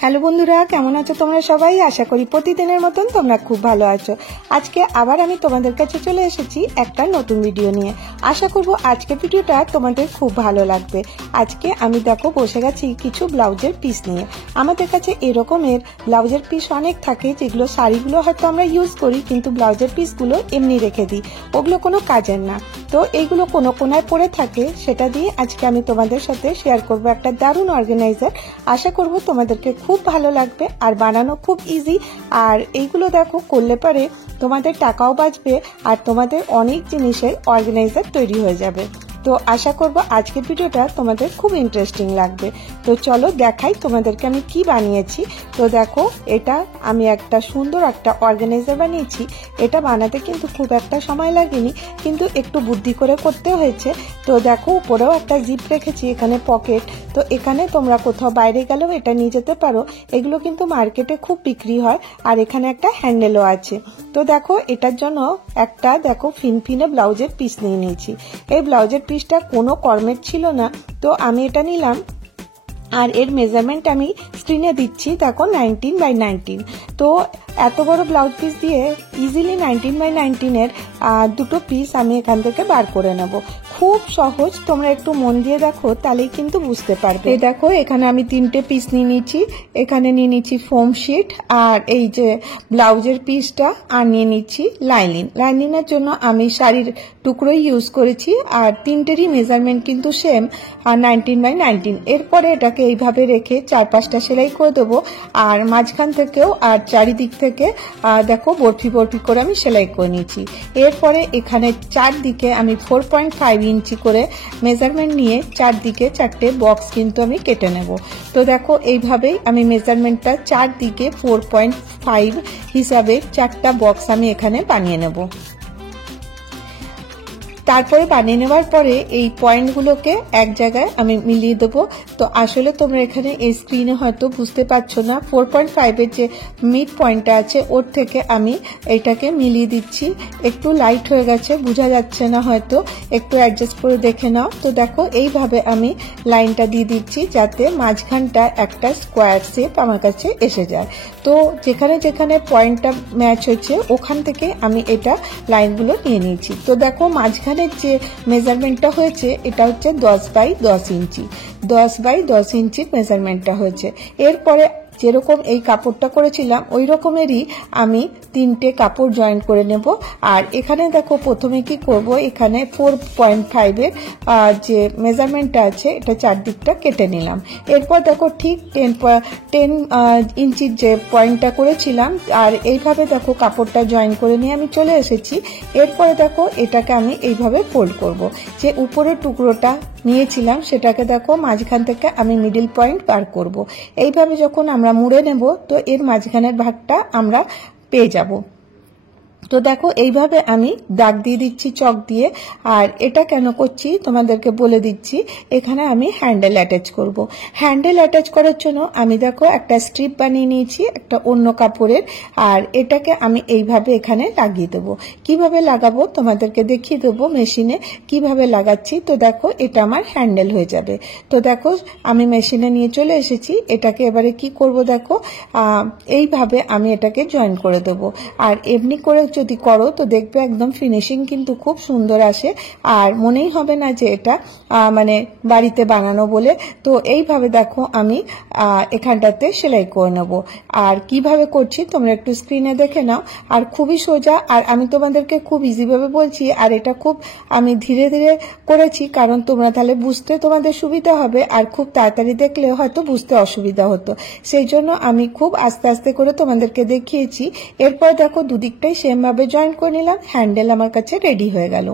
Hello বন্ধুরা, কেমন আছো তোমরা সবাই? আশা করি প্রতিদিনের মতন তোমরা খুব ভালো আছো। আজকে আবার আমি তোমাদের কাছে চলে এসেছি একটা নতুন ভিডিও নিয়ে। আশা করব আজকের ভিডিওটা তোমাদের খুব ভালো লাগবে। আজকে আমি দেখো বসে গেছি কিছু ব্লাউজের পিস নিয়ে। আমাদের কাছে এরকমের ব্লাউজের পিস অনেক থাকে, যেগুলো শাড়িগুলো হয়তো আমরা ইউজ করি, কিন্তু ব্লাউজের পিসগুলো এমনি রেখে দিই, ওগুলো কোনো কাজের না। তো এইগুলো কোনো কোনায় পড়ে থাকে, সেটা দিয়ে আজকে আমি তোমাদের সাথে শেয়ার করব একটা দারুণ অর্গানাইজার। আশা করব তোমাদেরকে খুব ভালো লাগবে, আর বানানো খুব ইজি। আর এইগুলো দেখো করলে পরে তোমাদের টাকাও বাঁচবে, আর তোমাদের অনেক জিনিসের অর্গানাইজার তৈরি হয়ে যাবে। তো আশা করব আজকের ভিডিওটা তোমাদের খুব ইন্টারেস্টিং লাগবে। তো চলো দেখাই তোমাদেরকে আমি কি বানিয়েছি। তো দেখো, এটা আমি একটা সুন্দর একটা অর্গানাইজার বানিয়েছি। এটা বানাতে কিন্তু খুব একটা সময় লাগেনি, কিন্তু একটু বুদ্ধি করে করতে হয়েছে। তো দেখো, উপরেও একটা জিপ রেখেছি, এখানে পকেট। তো এখানে তোমরা কোথাও বাইরে গেলেও এটা নিয়ে যেতে পারো। এগুলো কিন্তু মার্কেটে খুব বিক্রি হয়। আর এখানে একটা হ্যান্ডেলও আছে। তো দেখো, এটার জন্য একটা দেখো ফিনফিনে ব্লাউজের পিস নিয়ে নিয়েছি। এই ব্লাউজের পিসটা কোনো কর্মের ছিল না, তো আমি এটা নিলাম। আর এর মেজারমেন্ট আমি স্ক্রিনে দিচ্ছি, দেখো 19x19। তো এত বড় ব্লাউজ পিস দিয়ে ইজিলি 19x19-এর দুটো পিস আমি এখান থেকে বার করে নেব। খুব সহজ, তোমরা একটু মন দিয়ে দেখো, তাহলেই কিন্তু বুঝতে পারবে। দেখো, এখানে আমি 3টে পিস নিয়ে নিচ্ছি। এখানে নিয়ে নিচ্ছি ফোম শিট, আর এই যে ব্লাউজের পিসটা, আর নিয়ে নিচ্ছি লাইনিং। লাইনিংয়ের জন্য আমি শাড়ির টুকরোই ইউজ করেছি, আর 3টেরই মেজারমেন্ট কিন্তু সেম, 19x19। এরপরে এটাকে এইভাবে রেখে 4-5টা সেলাই করে দেবো। আর মাঝখান থেকেও আর চারিদিক থেকে দেখো বরফি বরফি করে আমি সেলাই করে নিয়েছি। এরপরে এখানে চারদিকে আমি 4.5 ইঞ্চি করে মেজারমেন্ট নিয়ে চারদিকে 4টে বক্স কিন্তু আমি কেটে নেব। তো দেখো, এইভাবেই আমি মেজারমেন্টটা চারদিকে 4.5 হিসাবে 4টা বক্স আমি এখানে বানিয়ে নেব। তারপরে বানিয়ে নেওয়ার পরে এই পয়েন্টগুলোকে এক জায়গায় আমি মিলিয়ে দেবো। তো আসলে তোমরা এখানে এই স্ক্রিনে হয়তো বুঝতে পারছো না, 4.5-এর যে মিড পয়েন্টটা আছে ওর থেকে আমি এইটাকে মিলিয়ে দিচ্ছি। একটু লাইট হয়ে গেছে, বোঝা যাচ্ছে না হয়তো, একটু অ্যাডজাস্ট করে দেখে নাও। তো দেখো, এইভাবে আমি লাইনটা দিয়ে দিচ্ছি, যাতে মাঝখানটা একটা স্কোয়ার শেপ আমার কাছে এসে যায়। তো যেখানে যেখানে পয়েন্টটা ম্যাচ হচ্ছে ওখান থেকে আমি এটা লাইনগুলো নিয়ে নিয়েছি। তো দেখো, মাঝখানে যে মেজারমেন্টটা হয়েছে এটা হচ্ছে 10x10 ইঞ্চি, 10x10 ইঞ্চির মেজারমেন্টটা হয়েছে। এরপরে যেরকম এই কাপড়টা করেছিলাম ওই রকমেরই আমি 3টে কাপড় জয়েন করে নেব। আর এখানে দেখো, প্রথমে কি করব, এখানে 4.5-এর যে মেজারমেন্টটা আছে এটা চারদিকটা কেটে নিলাম। এরপর দেখো, ঠিক 10 ইঞ্চির যে পয়েন্টটা করেছিলাম, আর এইভাবে দেখো কাপড়টা জয়েন করে নিয়ে আমি চলে এসেছি। এরপরে দেখো, এটাকে আমি এইভাবে ফোল্ড করব। যে উপরের টুকরোটা নিয়েছিলাম সেটাকে দেখো মাঝখান থেকে আমি মিডল পয়েন্ট বার করব। এইভাবে যখন আমরা মুড়ে নেব, তো এর মাঝখানের ভাগটা আমরা পেয়ে যাব। তো দেখো, এইভাবে আমি দাগ দিয়ে দিচ্ছি চক দিয়ে। আর এটা কেন করছি তোমাদেরকে বলে দিচ্ছি। এখানে আমি হ্যান্ডেল অ্যাটাচ করব। হ্যান্ডেল অ্যাটাচ করার জন্য আমি দেখো একটা স্ট্রিপ বানিয়ে নিয়েছি একটা অন্য কাপড়ের, আর এটাকে আমি এইভাবে এখানে লাগিয়ে দেবো। কিভাবে লাগাবো তোমাদেরকে দেখিয়ে দেবো মেশিনে কিভাবে লাগাচ্ছি। তো দেখো, এটা আমার হ্যান্ডেল হয়ে যাবে। তো দেখো, আমি মেশিনে নিয়ে চলে এসেছি। এটাকে এবারে কি করব, দেখো এইভাবে আমি এটাকে জয়েন করে দেবো। আর এমনি করে যদি করো তো দেখবে একদম ফিনিশিং কিন্তু খুব সুন্দর আসে, আর মনেই হবে না যে এটা মানে বাড়িতে বানানো বলে। তো এইভাবে দেখো আমি এখানটাতে সেলাই করে নেব। আর কিভাবে করছি তোমরা একটু স্ক্রিনে দেখে নাও। আর খুবই সোজা, আর আমি তোমাদেরকে খুব ইজিভাবে বলছি। আর এটা খুব আমি ধীরে ধীরে করেছি, কারণ তোমরা তাহলে বুঝতে তোমাদের সুবিধা হবে, আর খুব তাড়াতাড়ি দেখলে হয়তো বুঝতে অসুবিধা হতো, সেই জন্য আমি খুব আস্তে আস্তে করে তোমাদেরকে দেখিয়েছি। এরপর দেখো, দুদিকটাই সেম ভাবে জয়েন করে নিলাম। হ্যান্ডেল আমার কাছে রেডি হয়ে গেল।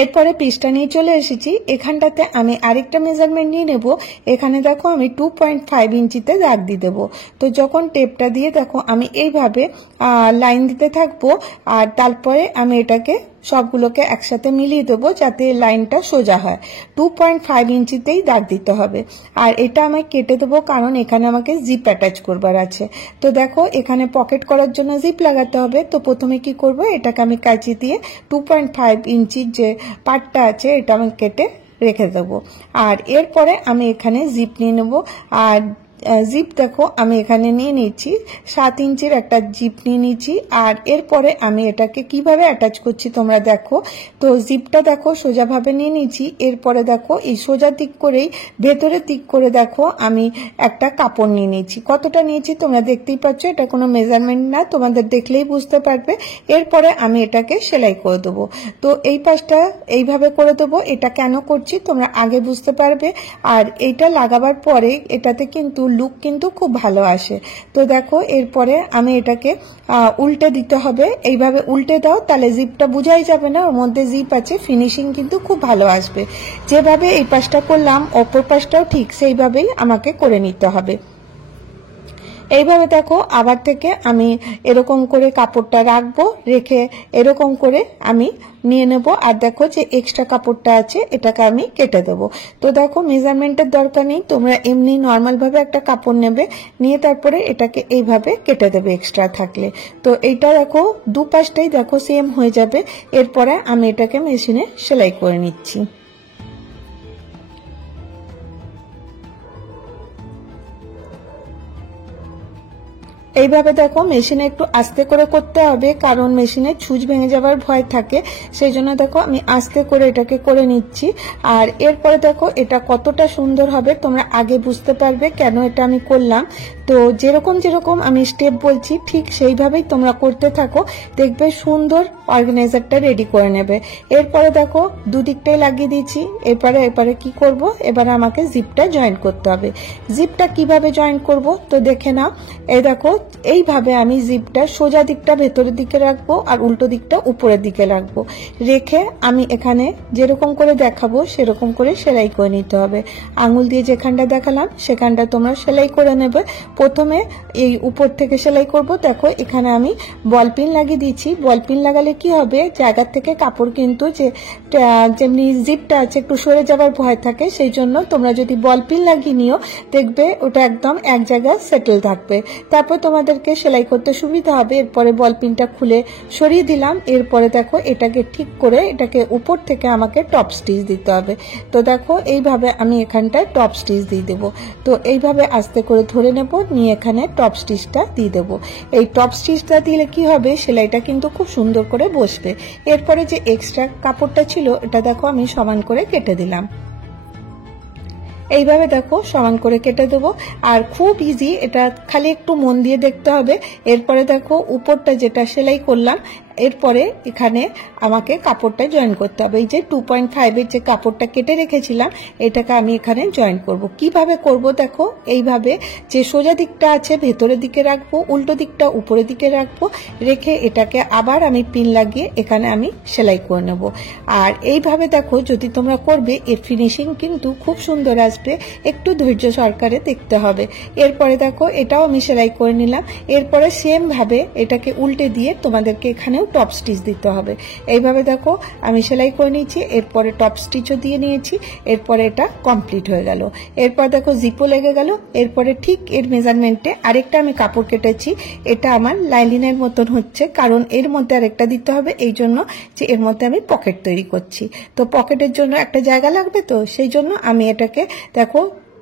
এরপরে পিসটা নিয়ে চলে এসেছি। এখানটাতে আমি আরেকটা মেজারমেন্ট নিয়ে নেব। এখানে দেখো, আমি 2.5 ইঞ্চিতে দাগ দিয়ে দেবো। তো যখন টেপটা দিয়ে দেখো আমি এইভাবে লাইন দিতে থাকবো, আর তারপরে আমি এটাকে সবগুলোকে একসাথে মিলিয়ে দেবো যাতে লাইনটা সোজা হয়। 2.5 ইঞ্চিতেই দাগ দিতে হবে। আর এটা আমি কেটে দেবো, কারণ এখানে আমাকে জিপ অ্যাটাচ করবার আছে। তো দেখো, এখানে পকেট করার জন্য জিপ লাগাতে হবে। তো প্রথমে কি করব, এটাকে আমি কাঁচি দিয়ে 2.5 ইঞ্চির যে পার্টটা আছে এটা আমি কেটে রেখে দেবো। আর এরপরে আমি এখানে জিপ নিয়ে নেব। আর জিপ দেখো আমি এখানে নিয়ে নিচ্ছি 7 ইঞ্চির একটা জিপ নিয়ে নিচ্ছি। আর এরপরে আমি এটাকে কিভাবে অ্যাটাচ করছি তোমরা দেখো। তো জিপটা দেখো সোজাভাবে নিয়ে নিচ্ছি। এরপরে দেখো এই সোজা দিক করেই ভেতরের দিক করে দেখো আমি একটা কাপড় নিয়ে নিচ্ছি। কতটা নিয়েছি তোমরা দেখতেই পাচ্ছ, এটা কোনো মেজারমেন্ট না, তোমাদের দেখলেই বুঝতে পারবে। এরপরে আমি এটাকে সেলাই করে দেবো। তো এই পাশটা এইভাবে করে দেবো। এটা কেন করছি তোমরা আগে বুঝতে পারবে। আর এইটা লাগাবার পরে এটাতে কিন্তু লুক কিন্তু খুব ভালো আসে। তো দেখো এরপরে আমি এটাকে উল্টে দিতে হবে। এইভাবে উল্টে দাও, তাহলে জিপটা বোঝাই যাবে না ওর মধ্যে জিপ আছে, ফিনিশিং কিন্তু খুব ভালো আসবে। যেভাবে এই পাশটা করলাম অপর পাশটাও ঠিক সেইভাবেই আমাকে করে নিতে হবে। এইভাবে দেখো আবার থেকে আমি এরকম করে কাপড়টা রাখবো, রেখে এরকম করে আমি নিয়ে নেব। আর দেখো যে এক্সট্রা কাপড়টা আছে এটাকে আমি কেটে দেবো। তো দেখো মেজারমেন্টের দরকার নেই, তোমরা এমনি নর্মাল ভাবে একটা কাপড় নেবে, নিয়ে তারপরে এটাকে এইভাবে কেটে দেবে এক্সট্রা থাকলে। তো এইটা দেখো দুপাশটাই দেখো সেম হয়ে যাবে। এরপরে আমি এটাকে মেশিনে সেলাই করে নিচ্ছি। এইভাবে দেখো মেশিনে একটু আস্তে করে করতে হবে, কারণ মেশিনে ছুঁচ ভেঙে যাবার ভয় থাকে, সেই জন্য দেখো আমি আস্তে করে এটাকে করে নিচ্ছি। আর এরপরে দেখো এটা কতটা সুন্দর হবে তোমরা আগে বুঝতে পারবে কেন এটা আমি করলাম। তো যেরকম যেরকম আমি স্টেপ বলছি ঠিক সেইভাবেই তোমরা করতে থাকো, দেখবে সুন্দর অর্গানাইজারটা রেডি করে নেবে। এরপরে দেখো দুদিকটাই লাগিয়ে দিয়েছি। এরপরে কি করব, এবার আমাকে জিপটা জয়েন করতে হবে। জিপটা কিভাবে জয়েন করব তো দেখে নাও। এই দেখো এইভাবে আমি জিপটা সোজা দিকটা ভেতরের দিকে রাখবো আর উল্টো দিকটা উপরের দিকে রাখবো। রেখে আমি এখানে যেরকম করে দেখাবো সেরকম করে সেলাই করে নিতে হবে। আঙুল দিয়ে যেখানটা দেখালাম সেখানটা তোমরা সেলাই করে নেবে। প্রথমে এই উপর থেকে সেলাই করব। দেখো এখানে আমি বল পিন লাগিয়ে দিয়েছি। বল পিন লাগালে কি হবে, জায়গা থেকে কাপড় কিন্তু যেমনি জিপটা আছে একটু সরে যাবার ভয় থাকে, সেই জন্য তোমরা যদি বল পিন লাগিয়ে নিও দেখবে ওটা একদম এক জায়গায় সেটেল থাকবে। তারপর তোমাদেরকে সেলাই করতে সুবিধা হবে। এরপরে বল পিনটা খুলে সরিয়ে দিলাম। এরপরে দেখো এটাকে ঠিক করে এটাকে উপর থেকে আমাকে টপ স্টিচ দিতে হবে। তো দেখো এইভাবে আমি এখানটায় টপ স্টিচ দিয়ে দেবো। তো এইভাবে আস্তে করে ধরে নেব, নিয়ে এখানে টপ স্টিচটা দিয়ে দেবো। এই টপ স্টিচটা দিলে কি হবে, সেলাইটা কিন্তু খুব সুন্দর করে বসবে। এরপরে যে এক্সট্রা কাপড়টা ছিল এটা দেখো আমি সমান করে কেটে দিলাম। এইভাবে দেখো সমান করে কেটে দেবো। আর খুব ইজি, এটা খালি একটু মন দিয়ে দেখতে হবে। এরপরে দেখো উপরটা যেটা সেলাই করলাম এরপরে এখানে আমাকে কাপড়টা জয়েন করতে হবে। এই যে 2.5 এর যে কাপড়টা কেটে রেখেছিলাম এটাকে আমি এখানে জয়েন করব। কিভাবে করব দেখো, এইভাবে যে সোজা দিকটা আছে ভেতরের দিকে রাখবো, উল্টো দিকটা উপরের দিকে রাখবো, রেখে এটাকে আবার আমি পিন লাগিয়ে এখানে আমি সেলাই করে নেব। আর এইভাবে দেখো যদি তোমরা করবে এর ফিনিশিং কিন্তু খুব সুন্দর আসবে, একটু ধৈর্য সহকারে দেখতে হবে। এরপরে দেখো এটাও আমি সেলাই করে নিলাম। এরপরে সেম ভাবে এটাকে উল্টে দিয়ে তোমাদেরকে এখানেও টপ স্টিচ দিতে হবে। এইভাবে দেখো আমি সেলাই করে নিয়েছি, এরপরে টপ স্টিচও দিয়ে নিয়েছি। এরপরে এটা কমপ্লিট হয়ে গেল। এরপর দেখো জিপও লেগে গেল। এরপরে ঠিক এর মেজারমেন্টে আরেকটা আমি কাপড় কেটেছি। এটা আমার লাইলিনের মতন হচ্ছে, কারণ এর মধ্যে আরেকটা দিতে হবে, এই জন্য যে এর মধ্যে আমি পকেট তৈরি করছি। তো পকেটের জন্য একটা জায়গা লাগবে, তো সেই জন্য আমি এটাকে দেখো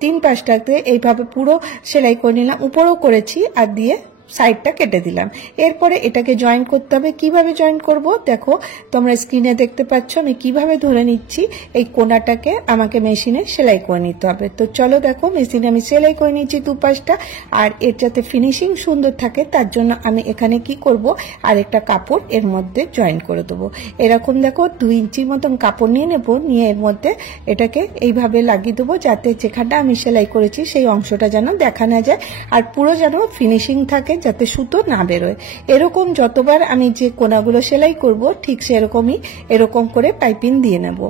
3 পাশটাতে এইভাবে পুরো সেলাই করে নিলাম, উপরেও করেছি আর দিয়ে সাইডটা কেটে দিলাম। এরপরে এটাকে জয়েন করতে হবে। কিভাবে জয়েন করব দেখো তোমরা স্ক্রিনে দেখতে পাচ্ছ আমি কিভাবে ধরে নিচ্ছি। এই কোনাটাকে আমাকে মেশিনে সেলাই করে নিতে হবে। তো চলো দেখো মেশিনে আমি সেলাই করে নিচ্ছি দুপাশটা। আর এর যাতে ফিনিশিং সুন্দর থাকে তার জন্য আমি এখানে কি করব, আরেকটা কাপড় এর মধ্যে জয়েন করে দেবো। এরকম দেখো 2 ইঞ্চির মতন কাপড় নিয়ে নেব, নিয়ে এর মধ্যে এটাকে এইভাবে লাগিয়ে দেবো, যাতে যেখানটা আমি সেলাই করেছি সেই অংশটা যেন দেখা না যায় আর পুরো যেন ফিনিশিং থাকে, যাতে সুতো না বেরোয়। এরকম যতবার আমি যে কোনাগুলো সেলাই করব ঠিক সেরকমই এরকম করে পাইপিং দিয়ে নেব।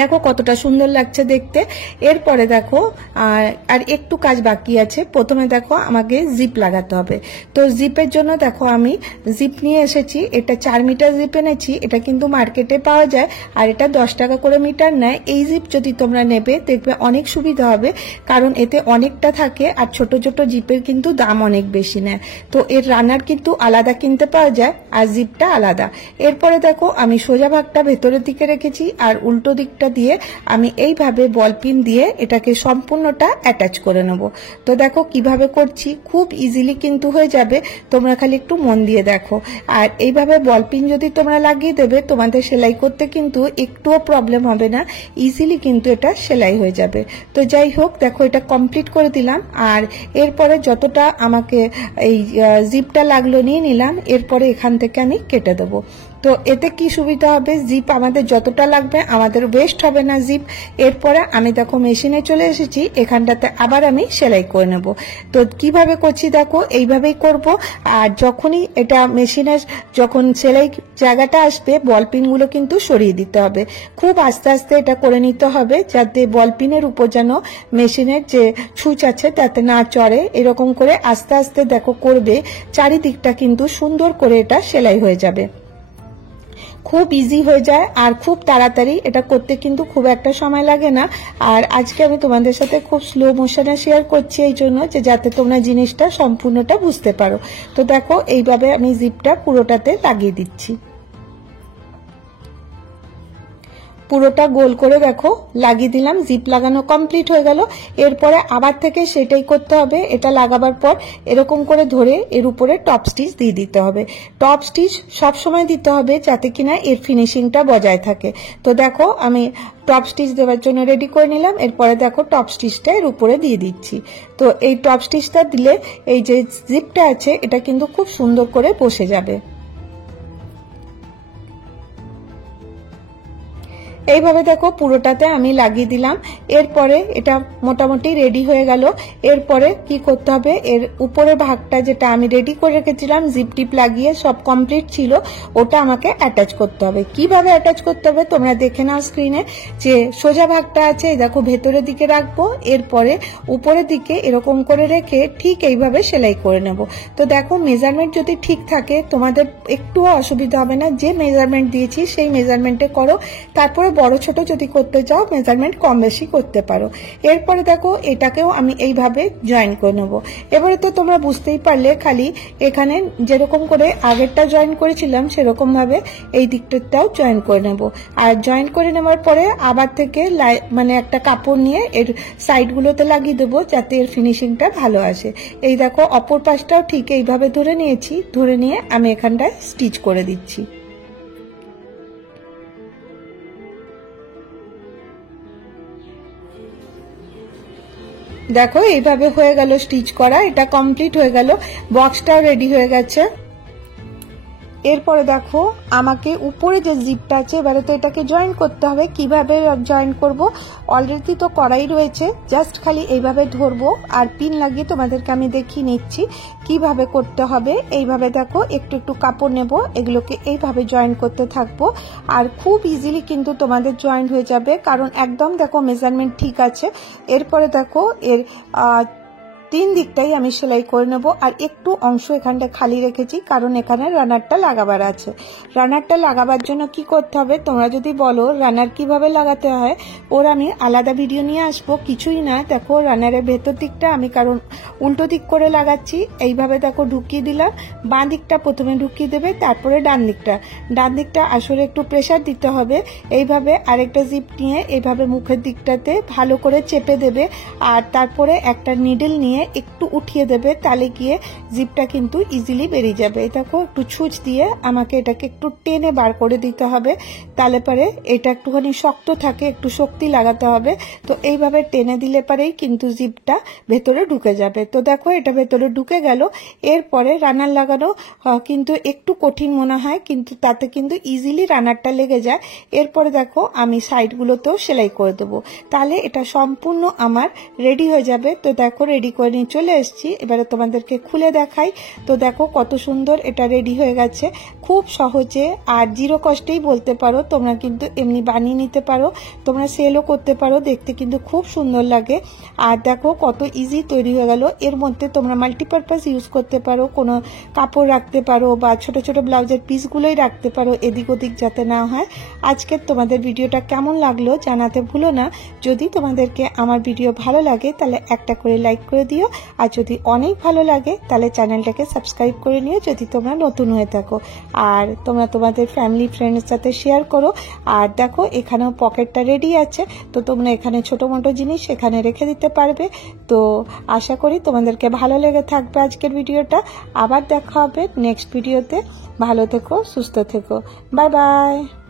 দেখো কতটা সুন্দর লাগছে দেখতে। এরপরে দেখো আর একটু কাজ বাকি আছে। প্রথমে দেখো আমাকে জিপ লাগাতে হবে। তো জিপের জন্য দেখো আমি জিপ নিয়ে এসেছি। এটা 4 মিটার জিপ এনেছি। এটা কিন্তু মার্কেটে পাওয়া যায় আর এটা 10 টাকা করে মিটার নেয়। এই জিপ যদি তোমরা নেবে দেখবে অনেক সুবিধা হবে, কারণ এতে অনেকটা থাকে আর ছোট ছোট জিপের কিন্তু দাম অনেক বেশি নেয়। তো এর রানার কিন্তু আলাদা কিনতে পাওয়া যায় আর জিপটা আলাদা। এরপরে দেখো আমি সোজা ভাগটা ভেতরের দিকে রেখেছি আর উল্টো দিক দিকটা দিয়ে আমি এইভাবে বল পিন দিয়ে এটাকে সম্পূর্ণটা অ্যাটাচ করে নেব। তো দেখো কিভাবে করছি, খুব ইজিলি কিন্তু হয়ে যাবে, তোমরা খালি একটু মন দিয়ে দেখো। আর এইভাবে বল পিন যদি তোমরা লাগিয়ে দেবে, তোমাদের সেলাই করতে কিন্তু একটুও প্রবলেম হবে না, ইজিলি কিন্তু এটা সেলাই হয়ে যাবে। তো যাই হোক, দেখো এটা কমপ্লিট করে দিলাম। আর এরপরে যতটা আমাকে এই জিপটা লাগলো নিয়ে নিলাম, এরপরে এখান থেকে আমি কেটে দেবো। তো এতে কি সুবিধা হবে, জিপ আমাদের যতটা লাগবে, আমাদের ওয়েস্ট হবে না জিপ। এরপরে আমি দেখো মেশিনে চলে এসেছি, এখানটাতে আবার আমি সেলাই করে নেব। তো কিভাবে করছি দেখো, এইভাবেই করব। আর যখনই এটা মেশিনের যখন সেলাই জায়গাটা আসবে, বল পিনগুলো কিন্তু সরিয়ে দিতে হবে। খুব আস্তে আস্তে এটা করে নিতে হবে, যাতে বল পিনের উপর যেন মেশিনের যে ছুঁচ আছে তাতে না চড়ে। এরকম করে আস্তে আস্তে দেখো করবে, চারিদিকটা কিন্তু সুন্দর করে এটা সেলাই হয়ে যাবে। খুব ইজি হয়ে যায় আর খুব তাড়াতাড়ি, এটা করতে কিন্তু খুব একটা সময় লাগে না। আর আজকে আমি তোমাদের সাথে খুব স্লো মোশনে শেয়ার করছি, এই জন্য যে যাতে তোমরা জিনিসটা সম্পূর্ণটা বুঝতে পারো। তো দেখো এইভাবে আমি জিপটা পুরোটাতে লাগিয়ে দিচ্ছি। পুরোটা গোল করে দেখো লাগিয়ে দিলাম, জিপ লাগানো কমপ্লিট হয়ে গেল। এরপরে আবার থেকে সেটাই করতে হবে। এটা লাগাবার পর এরকম করে ধরে এর উপরে টপ স্টিচ দিয়ে দিতে হবে। টপ স্টিচ সব সময় দিতে হবে, যাতে কিনা এর ফিনিশিংটা বজায় থাকে। তো দেখো আমি টপ স্টিচ দেওয়ার জন্য রেডি করে নিলাম। এরপরে দেখো টপ স্টিচটা এর উপরে দিয়ে দিচ্ছি। তো এই টপ স্টিচটা দিলে এই যে জিপটা আছে এটা কিন্তু খুব সুন্দর করে বসে যাবে। এইভাবে দেখো পুরোটাতে আমি লাগিয়ে দিলাম। এরপরে এটা মোটামুটি রেডি হয়ে গেল। এরপরে কি করতে হবে, এর উপরের ভাগটা যেটা আমি রেডি করে রেখেছিলাম জিপ টিপ লাগিয়ে সব কমপ্লিট ছিল, ওটা আমাকে অ্যাটাচ করতে হবে। কিভাবে অ্যাটাচ করতে হবে তোমরা দেখে নাও স্ক্রিনে। যে সোজা ভাগটা আছে দেখো ভেতরের দিকে রাখবো, এরপরে উপরের দিকে এরকম করে রেখে ঠিক এইভাবে সেলাই করে নেব। তো দেখো মেজারমেন্ট যদি ঠিক থাকে তোমাদের একটুও অসুবিধা হবে না, যে মেজারমেন্ট দিয়েছি সেই মেজারমেন্টে করো। তারপরে বড় ছোট যদি করতে চাও মেজারমেন্ট কম বেশি করতে পারো। এরপরে দেখো এটাকেও আমি এইভাবে জয়েন করে নেব। এবারে তো তোমরা বুঝতেই পারলে, খালি এখানে যেরকম করে আগেরটা জয়েন করেছিলাম সেরকম ভাবে এই দিকটাও জয়েন করে নেব। আর জয়েন করে নেওয়ার পরে আবার থেকে মানে একটা কাপড় নিয়ে এর সাইডগুলোতে লাগিয়ে দেবো, যাতে এর ফিনিশিংটা ভালো আসে। এই দেখো অপর পাশটাও ঠিক এইভাবে ধরে নিয়েছি, ধরে নিয়ে আমি এখানটায় স্টিচ করে দিচ্ছি। দেখো এইভাবে হয়ে গেল স্টিচ করা, এটা কমপ্লিট হয়ে গেল, বক্সটাও রেডি হয়ে গেছে। এরপরে দেখো আমাকে উপরে যে জিপটা আছে এবারে তো এটাকে জয়েন করতে হবে। কিভাবে জয়েন করব, অলরেডি তো করাই রয়েছে, জাস্ট খালি এইভাবে ধরবো আর পিন লাগিয়ে তোমাদেরকে আমি দেখিয়ে নিচ্ছি কিভাবে করতে হবে। এইভাবে দেখো একটু একটু কাপড় নেব, এগুলোকে এইভাবে জয়েন করতে থাকবো আর খুব ইজিলি কিন্তু তোমাদের জয়েন হয়ে যাবে, কারণ একদম দেখো মেজারমেন্ট ঠিক আছে। এরপরে দেখো এর তিন দিকটাই আমি সেলাই করে নেব। আর একটু অংশ এখানটা খালি রেখেছি, কারণ এখানে রানারটা লাগাবার আছে। রানারটা লাগাবার জন্য কি করতে হবে, তোমরা যদি বলো রানার কিভাবে লাগাতে হয়, ওর আমি আলাদা ভিডিও নিয়ে আসবো। কিছুই না, দেখো রানারের ভেতর দিকটা আমি কারণ উল্টো দিক করে লাগাচ্ছি, এইভাবে দেখো ঢুকিয়ে দিলাম। বাঁ দিকটা প্রথমে ঢুকিয়ে দেবে, তারপরে ডান দিকটা আসলে একটু প্রেসার দিতে হবে। এইভাবে আরেকটা জিপ নিয়ে এইভাবে মুখের দিকটাতে ভালো করে চেপে দেবে, আর তারপরে একটা নিডল নিয়ে একটু উঠিয়ে দেবে, তাহলে গিয়ে জিপটা কিন্তু ইজিলি বেরিয়ে যাবে। দেখো একটু ছুঁচ দিয়ে আমাকে এটাকে একটু টেনে বার করে দিতে হবে, তাহলে পরে এটা একটুখানি শক্ত থাকে, একটু শক্তি লাগাতে হবে। তো এইভাবে টেনে দিলে পরেই কিন্তু জিপটা ভেতরে ঢুকে যাবে। তো দেখো এটা ভেতরে ঢুকে গেল। এরপরে রানার লাগানো কিন্তু একটু কঠিন মনে হয়, কিন্তু তাতে কিন্তু ইজিলি রানারটা লেগে যায়। এরপরে দেখো আমি সাইডগুলোতেও সেলাই করে দেবো, তাহলে এটা সম্পূর্ণ আমার রেডি হয়ে যাবে। তো দেখো রেডি করে নিয়ে চলে এসেছি, এবারে তোমাদেরকে খুলে দেখাই। তো দেখো কত সুন্দর এটা রেডি হয়ে গেছে, খুব সহজে আর জিরো কস্টেই বলতে পারো। তোমরা কিন্তু এমনি বানিয়ে নিতে পারো, তোমরা সেলও করতে পারো, দেখতে কিন্তু খুব সুন্দর লাগে। আর দেখো কত ইজি তৈরি হয়ে গেল। এর মধ্যে তোমরা মাল্টিপারপাস ইউজ করতে পারো, কোনো কাপড় রাখতে পারো বা ছোট ছোট ব্লাউজের পিসগুলোই রাখতে পারো, এদিক ওদিক যাতে না হয়। আজকের তোমাদের ভিডিওটা কেমন লাগলো জানাতে ভুলো না। যদি তোমাদেরকে আমার ভিডিও ভালো লাগে তাহলে একটা করে লাইক করে দিও। দিও। আর যদি অনেক ভালো লাগে তাহলে চ্যানেলটাকে সাবস্ক্রাইব করে নিও যদি তোমরা নতুন হয়ে থাকো। আর তোমরা তোমাদের ফ্যামিলি ফ্রেন্ডের সাথে শেয়ার করো। আর দেখো এখানেও পকেটটা রেডি আছে, তো তোমরা এখানে ছোটো মোটো জিনিস এখানে রেখে দিতে পারবে। তো আশা করি তোমাদেরকে ভালো লেগে থাকবে আজকের ভিডিওটা। আবার দেখা হবে নেক্সট ভিডিওতে। ভালো থেকো, সুস্থ থেকো, বাই বাই।